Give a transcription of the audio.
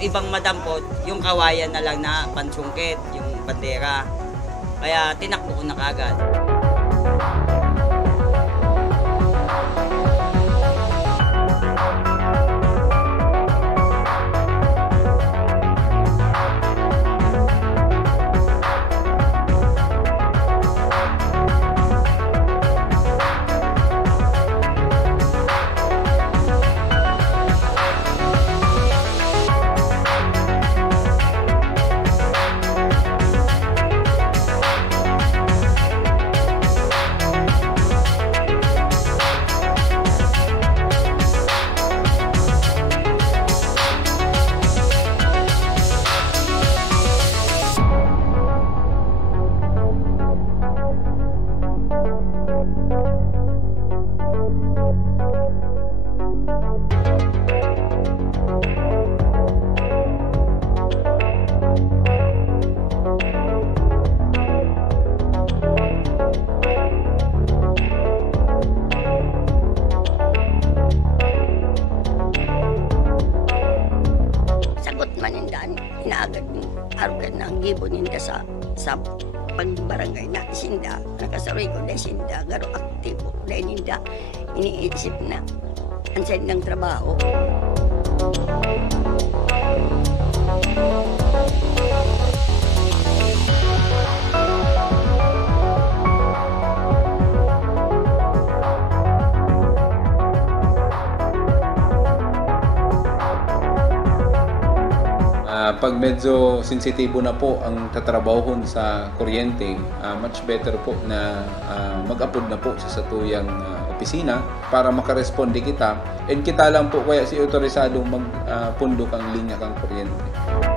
ibang madampot, yung kawayan na lang na pansungkit, yung bandera. Kaya tinakbo ko na kagad. Inaagad arugan na ang gibo ninda sa pagbarangay na isinda. Nakasaroy ko na isinda, garo aktibo na ninda iniisip na ang side ng trabaho. Pag medyo sensitibo na po ang tatrabahon sa kuryente, much better po na mag-upload na po sa satuyang opisina para makaresponde kita and kita lang po kaya si otorisadong magpundok ang linya kang kuryente.